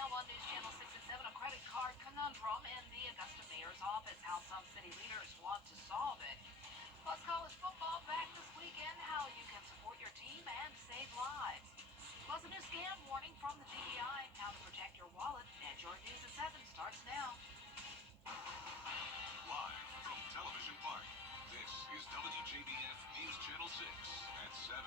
now on News Channel 6 and 7, a credit card conundrum in the Augusta mayor's office, how some city leaders want to solve it. Plus, college football back this weekend, how you can support your team and save lives. Plus, a new scam warning from the GBI, how to protect your wallet. And your News at 7 starts now. Live from Television Park, this is WJBF News Channel 6 at 7.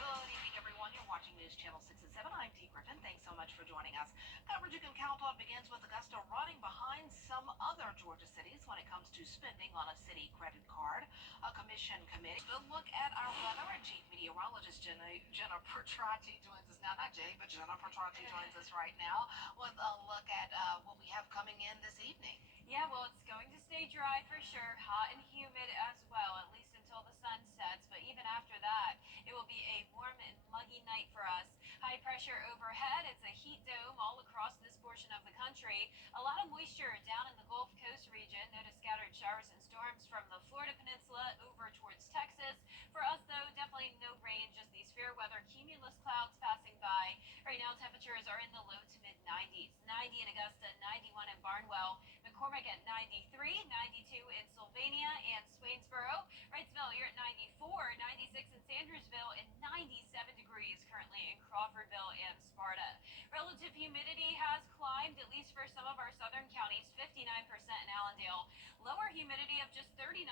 Good evening, everyone. You're watching News Channel 6 and 7. I'm Dee Griffin. Thanks so much for joining us. Coverage you can count on begins with Augusta running behind some other Georgia cities when it comes to spending on a city credit card. A commission committee will look at our weather, and chief meteorologist Jenna Pertracci joins us now. Not Jay, but Jenna Pertracci joins us right now with a look at what we have coming in this evening. Yeah, well, it's going to stay dry for sure, hot and humid as well, at least until the sun sets. But even after that, it will be a warm and muggy night for us. High pressure overhead. It's a heat dome all across this portion of the country. A lot of moisture down in the Gulf Coast region. Notice scattered showers and storms from the Florida Peninsula over towards Texas. For us, though, definitely no rain, just these fair weather cumulus clouds passing by. Right now, temperatures are in the low to mid 90s. 90 in Augusta, 91 in Barnwell, McCormick at 93, 92 in Sylvania and Swainsboro. Wrightsville, you're at 94, 96 in Sandersville, and 97 degrees currently in Crawfordville and Sparta. Relative humidity has climbed, at least for some of our southern counties, 59% in Allendale. Lower humidity of just 39%,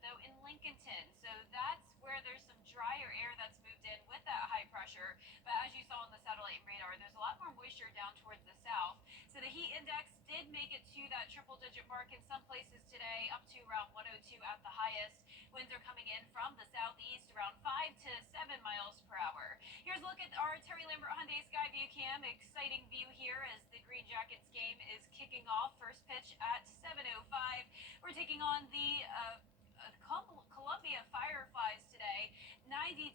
though, in Lincolnton. So that's where there's some drier air that's moved in with that high pressure. But as you saw on the satellite radar, there's a lot more moisture down towards the south. So the heat index did make it to that triple-digit mark in some places today, up to around 102 at the highest. Winds are coming in from the southeast around 5 to 7 miles per hour. Here's a look at our Terry Lambert Hyundai Skyview cam. Exciting view here as the Green Jackets game is kicking off. First pitch at 7:05. We're taking on the Columbia Fireflies today. 92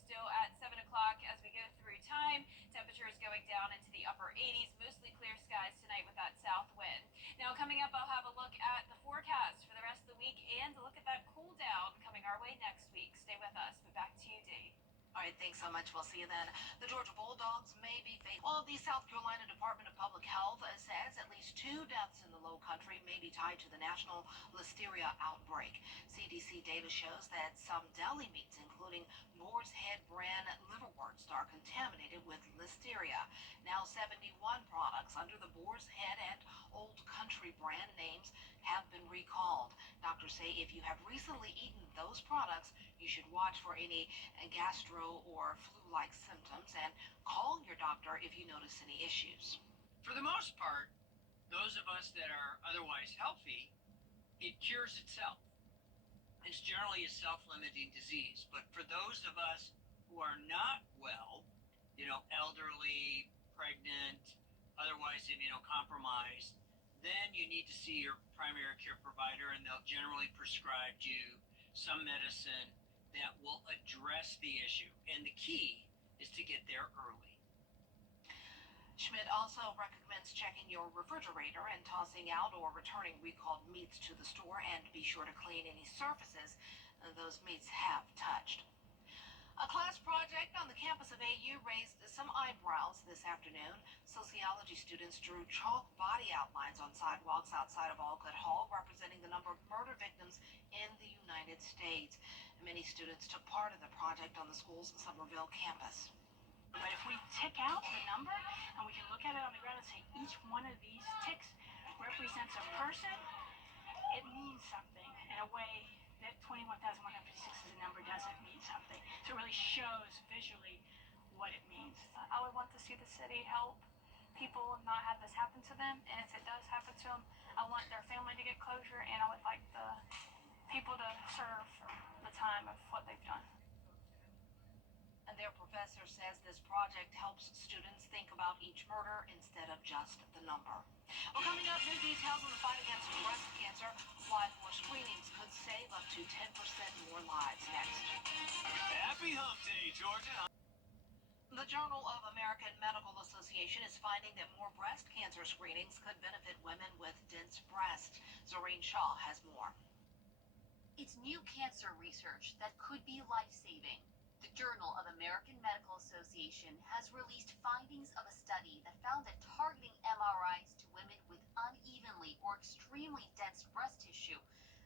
still at 7 o'clock as we go through time. Temperatures going down into the upper 80s. Mostly clear skies tonight with that south wind. Now coming up, I'll have a look at the forecast for the rest of the week and a look at that cool down coming our way next week. Stay with us, but back to you, Dee. All right, thanks so much. We'll see you then. The Georgia Bulldogs may be facing. Well, the South Carolina Department of Public Health says at least 2 deaths in the Low Country may be tied to the national listeria outbreak. CDC data shows that some deli meats, including Boar's Head brand liverwurst, are contaminated with listeria. Now, 71 products under the Boar's Head and Old Country brand names have been recalled. Doctors say if you have recently eaten those products, you should watch for any gastro or flu-like symptoms and call your doctor if you notice any issues. For the most part, those of us that are otherwise healthy, it cures itself. It's generally a self-limiting disease. But for those of us who are not well, elderly, pregnant, otherwise immunocompromised, then you need to see your primary care provider, and they'll generally prescribe you some medicine that will address the issue. And the key is to get there early. Schmidt also recommends checking your refrigerator and tossing out or returning recalled meats to the store, and be sure to clean any surfaces those meats have touched. A class project on the campus of AU raised some eyebrows this afternoon. Sociology students drew chalk body outlines on sidewalks outside of Algood Hall, representing the number of murder victims in the United States. Many students took part in the project on the school's Somerville campus. But if we tick out the number and we can look at it on the ground and say each one of these ticks represents a person, it means something in a way that 21,156 as a number doesn't mean something. So it really shows visually what it means. I would want to see the city help people not have this happen to them, and if it does happen to them, I want their family to get closure, and I would like the people to serve for the time of what they've done. And their professor says this project helps students think about each murder instead of just the number. Well, coming up, new details on the fight against breast cancer, why more screenings could save up to 10% more lives. Next. Happy Hump Day, Georgia. The Journal of American Medical Association is finding that more breast cancer screenings could benefit women with dense breasts. Zoreen Shaw has more. It's new cancer research that could be life-saving. The Journal of American Medical Association has released findings of a study that found that targeting MRIs to women with unevenly or extremely dense breast tissue,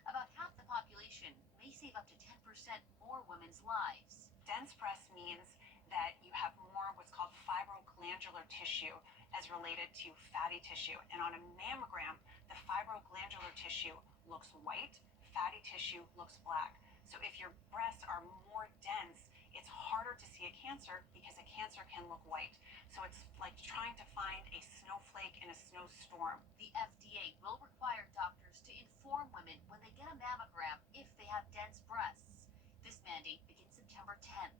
about half the population, may save up to 10% more women's lives. Dense breast means that you have more what's called fibroglandular tissue as related to fatty tissue. And on a mammogram, the fibroglandular tissue looks white, fatty tissue looks black. So if your breasts are more dense, it's harder to see a cancer because a cancer can look white. So it's like trying to find a snowflake in a snowstorm. The FDA will require doctors to inform women when they get a mammogram if they have dense breasts. This mandate begins September 10th.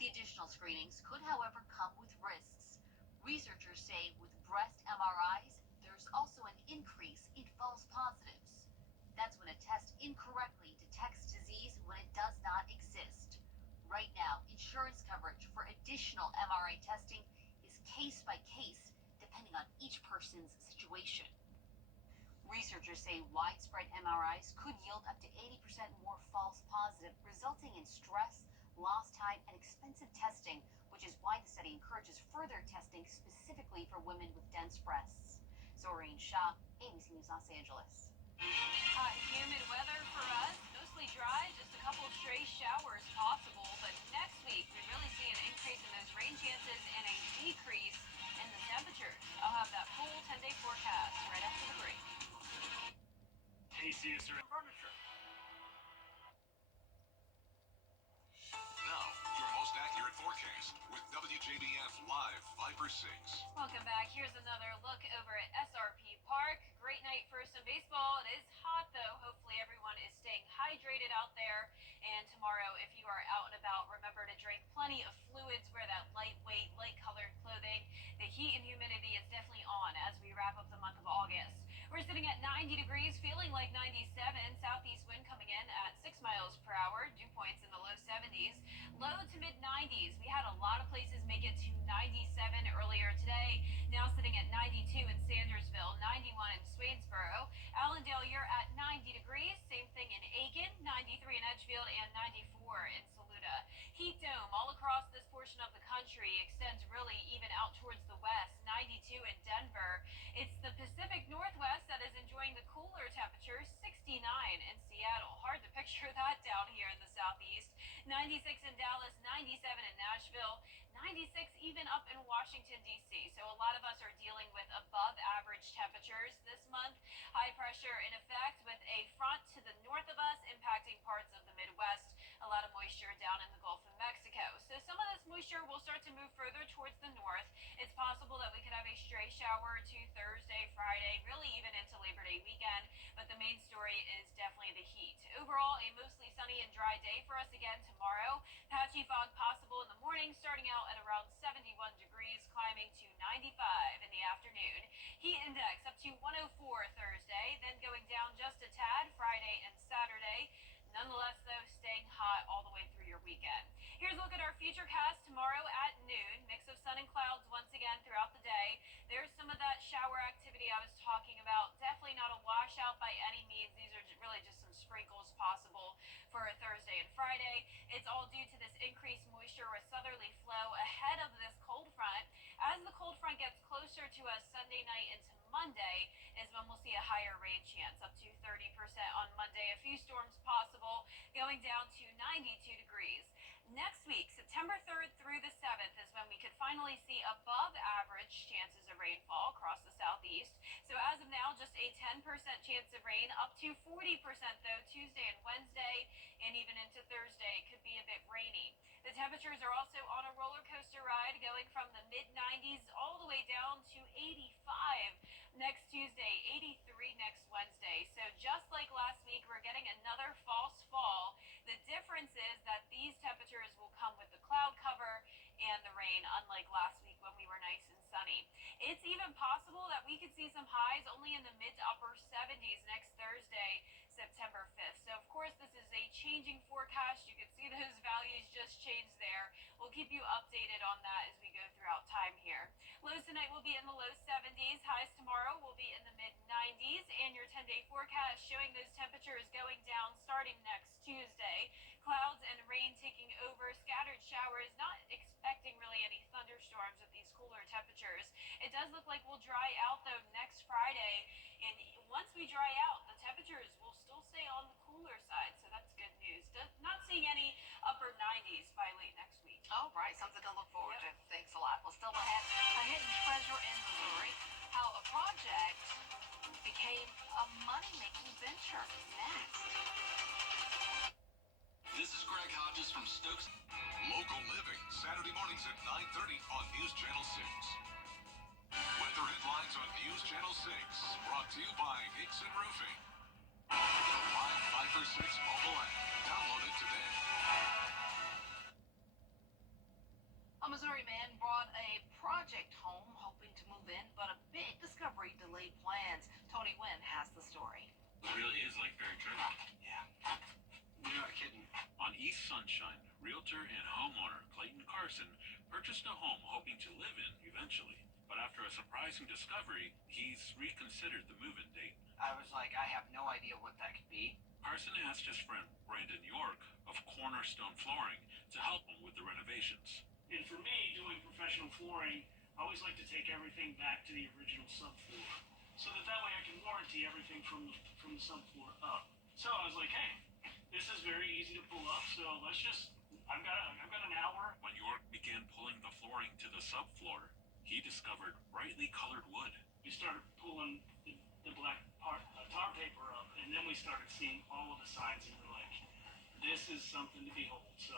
The additional screenings could, however, come with risks. Researchers say with breast MRIs, there's also an increase in false positives. That's when a test incorrectly detects disease when it does not exist. Right now, insurance coverage for additional MRI testing is case by case, depending on each person's situation. Researchers say widespread MRIs could yield up to 80% more false positive, resulting in stress, lost time, and expensive testing, which is why the study encourages further testing specifically for women with dense breasts. Zoreen Shah, ABC News, Los Angeles. Hot and humid weather for us, mostly dry, just a couple stray showers possible, but next week we really see an increase in those rain chances and a decrease in the temperatures. I'll have that full 10-day forecast right after the break. KCS Furniture. Now, your most accurate forecast with WJBF Live 5 for 6. Welcome back. Here's another look over at SRP Park. Great night for some baseball. It is hot though. Hopefully everyone is staying hydrated out there. And tomorrow, if you are out and about, remember to drink plenty of fluids, wear that lightweight, light-colored clothing. The heat and humidity is definitely on as we wrap up the month of August. We're sitting at 90 degrees, feeling like 97. Southeast wind coming in at 6 miles per hour. Dew points in the low 70s. Low to mid 90s. We had a lot of places make it to 97 earlier today. Now sitting at 92 in Sandersville, 91 in Swainsboro. Allendale, you're at 90 degrees. Same thing in Aiken, 93 in Edgefield, and 94 in Saluda. Heat dome all across this portion of the country extends really even out towards the west. 92 in Denver. It's the Pacific Northwest that is enjoying the cooler temperatures. 69 in Seattle. Hard to picture that down here in the southeast. 96 in Dallas, 97 in Nashville, 96 even up in Washington, D.C. So a lot of us are dealing with above average temperatures this month. High pressure in effect with a front to the north of us impacting parts of the Midwest. A lot of moisture down in the Gulf of Mexico. So some of this moisture will start to move further towards the north. It's possible that we could have a stray shower or two Thursday, Friday, really even into Labor Day weekend. But the main story is definitely the heat. Overall, a mostly sunny and dry day for us again tomorrow. Patchy fog possible in the morning, starting out at around 71 degrees, climbing to 95 in the afternoon. Heat index up to 104 Thursday, then going down just a tad Friday and Saturday. Nonetheless, though, staying hot all the way through your weekend. Here's a look at our futurecast tomorrow at noon. Mix of sun and clouds once again throughout the day. There's some of that shower activity I was talking about. Definitely not a washout by any means. These are really just some sprinkles possible for Thursday and Friday. It's all due to this increased moisture or southerly flow ahead of this cold front. As the cold front gets closer to us Sunday night into Monday is when we'll see a higher rain chance, up to 30% on Monday. A few storms possible, going down to 92 degrees. Next week, September 3rd through the 7th, is when we could finally see above average chances of rainfall across the southeast. So as of now, just a 10% chance of rain, up to 40% though Tuesday and Wednesday, and even into Thursday could be a bit rainy. The temperatures are also on a roller coaster ride, going from the mid 90s all the way down to 85 next Tuesday, 83 next Wednesday. So just like last week, we're getting another false fall. The difference is that these temperatures will come with the cloud cover and the rain, unlike last week when we were nice and sunny. It's even possible that we could see some highs only in the mid to upper 70s next Thursday, September 5th. So of course this is a changing forecast. You can see those values just changed there. We'll keep you updated on that as we go throughout time here. Lows tonight will be in the low 70s. Highs tomorrow will be in the mid 90s. And your 10-day forecast showing those temperatures going down starting next Tuesday. Clouds and rain taking over, scattered showers, not expecting really any thunderstorms with these cooler temperatures. It does look like we'll dry out though next Friday, and once we dry out, the temperatures will still stay on the cooler side, so that's good news. Not seeing any upper 90s by late next week. Oh, right, something to look forward to. Thanks a lot. Well, still ahead, a hidden treasure in Missouri, how a project became a money-making venture. Next. This is Greg Hodges from Stokes. Local Living, Saturday mornings at 9:30 on News Channel 6. Weather headlines on News Channel 6, brought to you by Hickson Roofing. The live 5 for 6 mobile app. Download it today. A Missouri man brought a project home hoping to move in, but a big discovery delayed plans. Tony Wynn has the story. It really is like very trendy. Yeah. You're not kidding. On East Sunshine, realtor and homeowner Clayton Carson purchased a home hoping to live in eventually. But after a surprising discovery, he's reconsidered the move-in date. I was like, I have no idea what that could be. Carson asked his friend Brandon York of Cornerstone Flooring to help him with the renovations. And for me, doing professional flooring, I always like to take everything back to the original subfloor, so that way I can warranty everything from the subfloor up. So I was like, hey, this is very easy to pull up. So let's just, I've got an hour. When York began pulling the flooring to the subfloor, he discovered brightly colored wood. We started pulling the black tar paper up, and then we started seeing all of the signs, and we're like, this is something to behold. So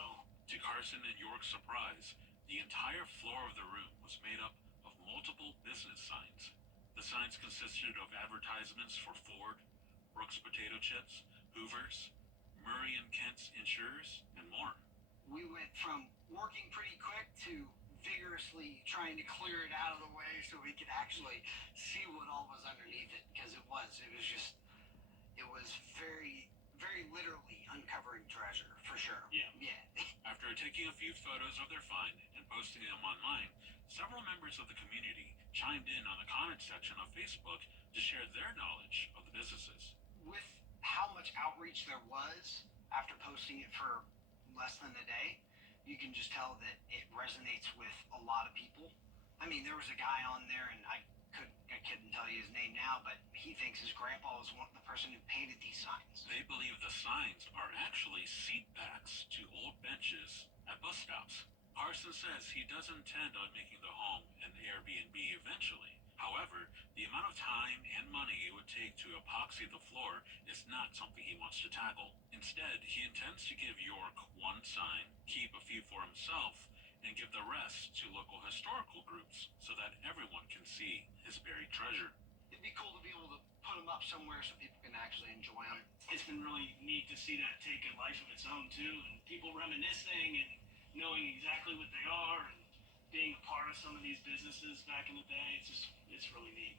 to Carson and York's surprise, the entire floor of the room was made up of multiple business signs. The signs consisted of advertisements for Ford, Brooks Potato Chips, Hoover's, Murray and Kent's Insurers, and more. We went from working pretty quick to vigorously trying to clear it out of the way so we could actually see what all was underneath it, because it was very, very literally uncovering treasure, for sure. Yeah. After taking a few photos of their find and posting them online, several members of the community chimed in on the comment section of Facebook to share their knowledge of the businesses. With how much outreach there was after posting it for less than a day, you can just tell that it resonates with a lot of people. I mean, there was a guy on there, and I couldn't tell you his name now, but he thinks his grandpa was the person who painted these signs. They believe the signs are actually seat backs to old benches at bus stops. Carson says he does intend on making the home an Airbnb eventually. However, the amount of time and money it would take to epoxy the floor is not something he wants to tackle. Instead, he intends to give York one sign, keep a few for himself, and give the rest to local historical groups so that everyone can see his buried treasure. It'd be cool to be able to put them up somewhere so people can actually enjoy them. It's been really neat to see that take a life of its own too, and people reminiscing and knowing exactly what they are and being a part of some of these businesses back in the day. It's really neat.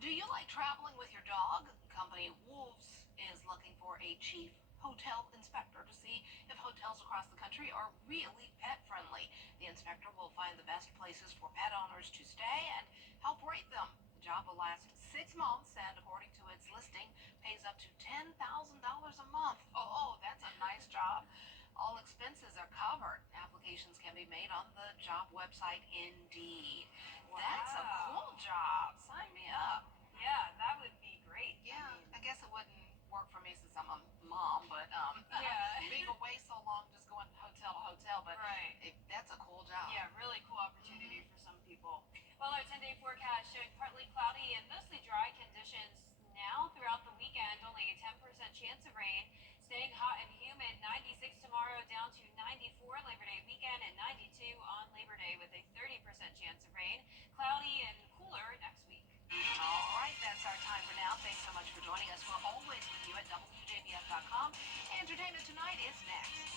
Do you like traveling with your dog? Company Wolves is looking for a chief hotel inspector to see if hotels across the country are really pet friendly. The inspector will find the best places for pet owners to stay and help rate them. The job will last 6 months and, according to its listing, pays up to $10,000 a month. Oh, that's a nice job. All expenses are covered. Applications can be made on the job website Indeed. Wow. That's a cool job. Sign me up. Yeah, that would be great. Yeah, I guess it wouldn't work for me since I'm a mom, but Yeah. being away so long, just going hotel to hotel, but Right. That's a cool job. Yeah, really cool opportunity for some people. Well, our 10-day forecast showing partly cloudy and mostly dry conditions now throughout the weekend. Only a 10% chance of rain. Staying hot and humid. 96 tomorrow, down to 94 Labor Day weekend, and 92 on Labor Day with a 30% chance of rain. Cloudy and cooler next week. All right, that's our time for now. Thanks so much for joining us. We're always with you at WJBF.com. Entertainment Tonight is next.